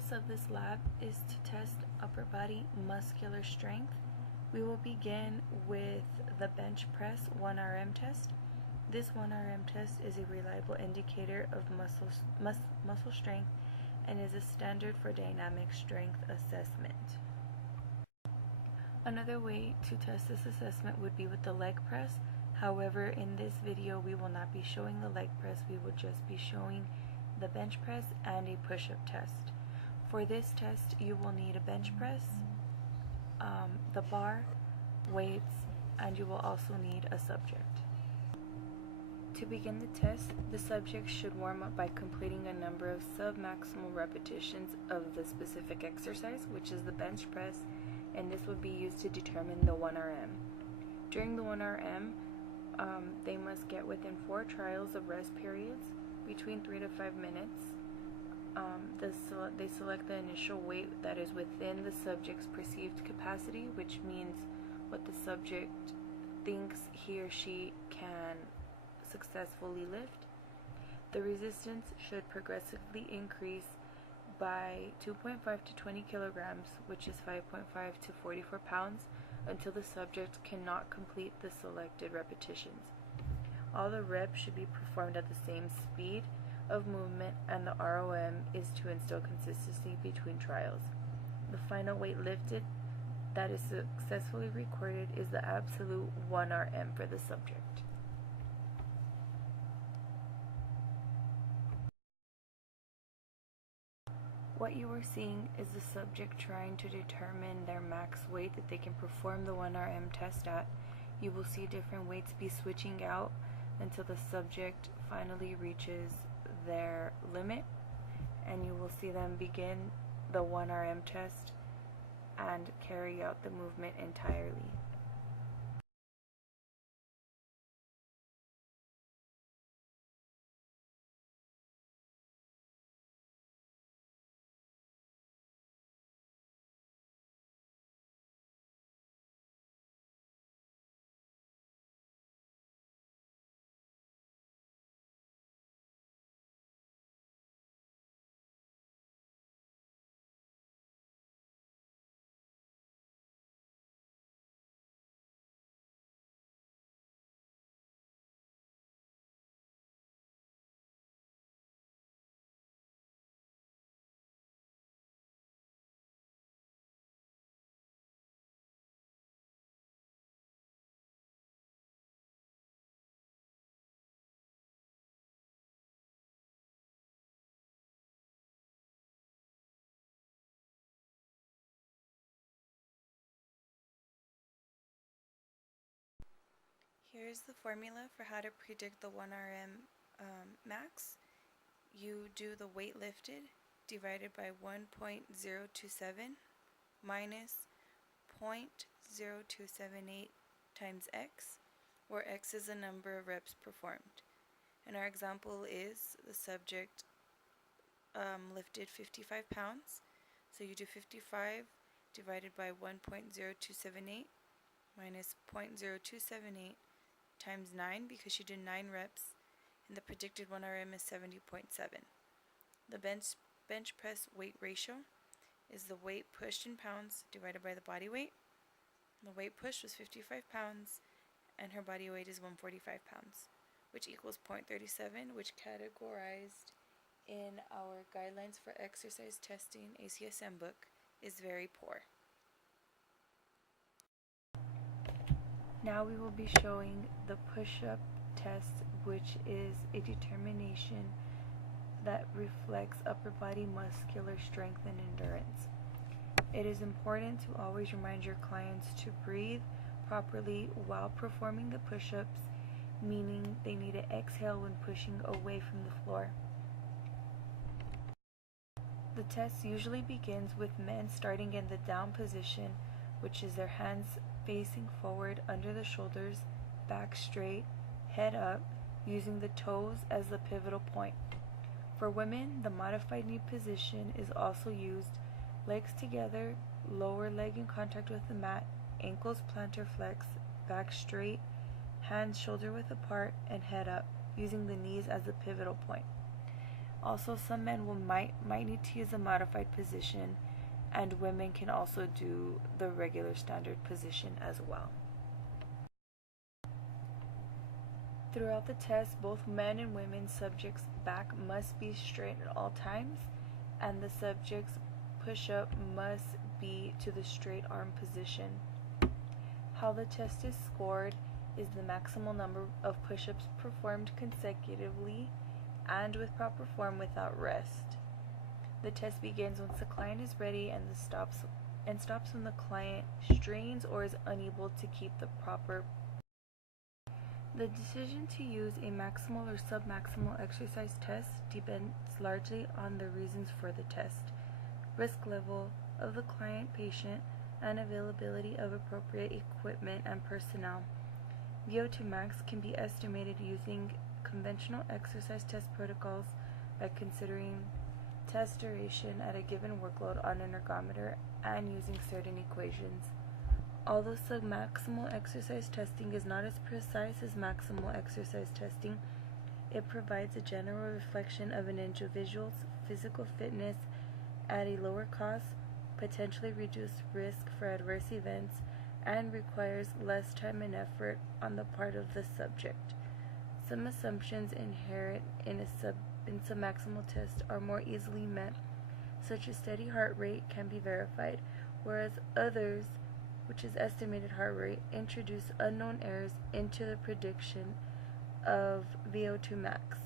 purpose of this lab is to test upper body muscular strength. We will begin with the bench press 1RM test. This 1RM test is a reliable indicator of muscle strength and is a standard for dynamic strength assessment. Another way to test this assessment would be with the leg press. However, in this video we will not be showing the leg press, we will just be showing the bench press and a push-up test. For this test you will need a bench press, the bar, weights, and you will also need a subject. To begin the test, the subject should warm up by completing a number of sub-maximal repetitions of the specific exercise, which is the bench press, and this would be used to determine the 1RM. During the 1RM, they must get within 4 trials of rest periods between 3 to 5 minutes. They select the initial weight that is within the subject's perceived capacity, which means what the subject thinks he or she can successfully lift. The resistance should progressively increase by 2.5 to 20 kilograms, which is 5.5 to 44 pounds, until the subject cannot complete the selected repetitions. All the reps should be performed at the same speed of movement, and the ROM is to instill consistency between trials. The final weight lifted that is successfully recorded is the absolute 1RM for the subject. What you are seeing is the subject trying to determine their max weight that they can perform the 1RM test at. You will see different weights be switching out until the subject finally reaches their limit, and you will see them begin the 1RM test and carry out the movement entirely. Here's the formula for how to predict the 1RM max. You do the weight lifted divided by 1.027 minus 0.0278 times x, where x is the number of reps performed. And our example is the subject lifted 55 pounds. So you do 55 divided by 1.0278 minus 0.0278 times 9, because she did 9 reps, and the predicted 1RM is 70.7. The bench press weight ratio is the weight pushed in pounds divided by the body weight. The weight pushed was 55 pounds, and her body weight is 145 pounds, which equals 0.37, which categorized in our Guidelines for Exercise Testing ACSM book is very poor. Now we will be showing the push-up test, which is a determination that reflects upper body muscular strength and endurance. It is important to always remind your clients to breathe properly while performing the push-ups, meaning they need to exhale when pushing away from the floor. The test usually begins with men starting in the down position, which is their hands facing forward under the shoulders, back straight, head up, using the toes as the pivotal point. For women, the modified knee position is also used, legs together, lower leg in contact with the mat, ankles plantar flex, back straight, hands shoulder width apart, and head up, using the knees as the pivotal point. Also, some men might need to use a modified position, and women can also do the regular standard position as well. Throughout the test, both men and women subjects' back must be straight at all times, and the subject's push-up must be to the straight arm position. How the test is scored is the maximal number of push-ups performed consecutively and with proper form without rest. The test begins once the client is ready and stops when the client strains or is unable to keep the proper. The decision to use a maximal or submaximal exercise test depends largely on the reasons for the test, risk level of the client patient, and availability of appropriate equipment and personnel. VO2 max can be estimated using conventional exercise test protocols by considering test duration at a given workload on an ergometer and using certain equations. Although submaximal exercise testing is not as precise as maximal exercise testing, it provides a general reflection of an individual's physical fitness at a lower cost, potentially reduced risk for adverse events, and requires less time and effort on the part of the subject. Some assumptions inherent in submaximal tests are more easily met, such as steady heart rate can be verified, whereas others, which is estimated heart rate, introduce unknown errors into the prediction of VO2 max.